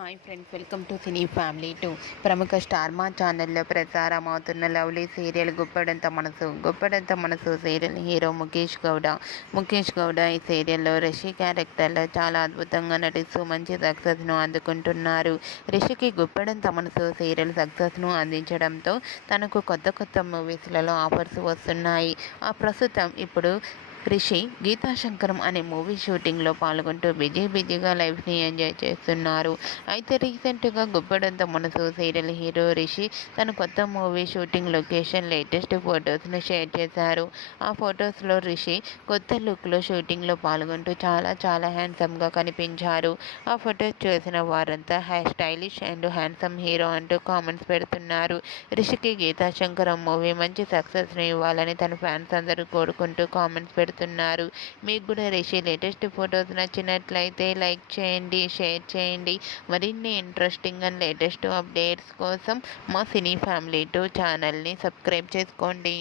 Hi friends, welcome to cine family two. ప్రముఖ star మా ఛానల్లో ప్రసారం అవుతున్న లవ్లీ సీరియల్ గుప్పడంత మనసు సీరియల్ హీరో ముఖేష్ గౌడ ఈ సీరియల్లో రిషి క్యారెక్టర్లో చాలా అద్భుతంగా నటిస్తూ మంచి సక్సెస్ను అందుకుంటున్నారు. రిషికి గుప్పడంత మనసు సీరియల్ సక్సెస్ను అందించడంతో తనకు కొత్త మూవీస్లలో ఆఫర్స్ వస్తున్నాయి. ప్రస్తుతం ఇప్పుడు రిషి గీతా శంకరం అనే మూవీ షూటింగ్లో పాల్గొంటూ బిజీగా లైఫ్ని ఎంజాయ్ చేస్తున్నారు. అయితే రీసెంట్గా గుప్పడంత మనసు సీరియల్ హీరో రిషి తన కొత్త మూవీ షూటింగ్ లొకేషన్ లేటెస్ట్ ఫొటోస్ను షేర్ చేశారు. ఆ ఫొటోస్లో రిషి కొత్త లుక్లో షూటింగ్లో పాల్గొంటూ చాలా హ్యాండ్సమ్గా కనిపించారు. ఆ ఫొటోస్ చూసిన వారంతా స్టైలిష్ అండ్ హ్యాండ్సమ్ హీరో అంటూ కామెంట్స్ పెడుతున్నారు. రిషికి గీతా శంకరం మూవీ మంచి సక్సెస్ను ఇవ్వాలని తన ఫ్యాన్స్ అందరూ కోరుకుంటూ కామెంట్స్ పెడుతున్నారు. మీకు కూడా రిషి లేటెస్ట్ ఫొటోస్ నచ్చినట్లయితే లైక్ చేయండి, షేర్ చేయండి. మరిన్ని ఇంట్రెస్టింగ్ అండ్ లేటెస్ట్ అప్డేట్స్ కోసం మా సినీ ఫ్యామిలీ 2 ఛానల్ని సబ్స్క్రైబ్ చేసుకోండి.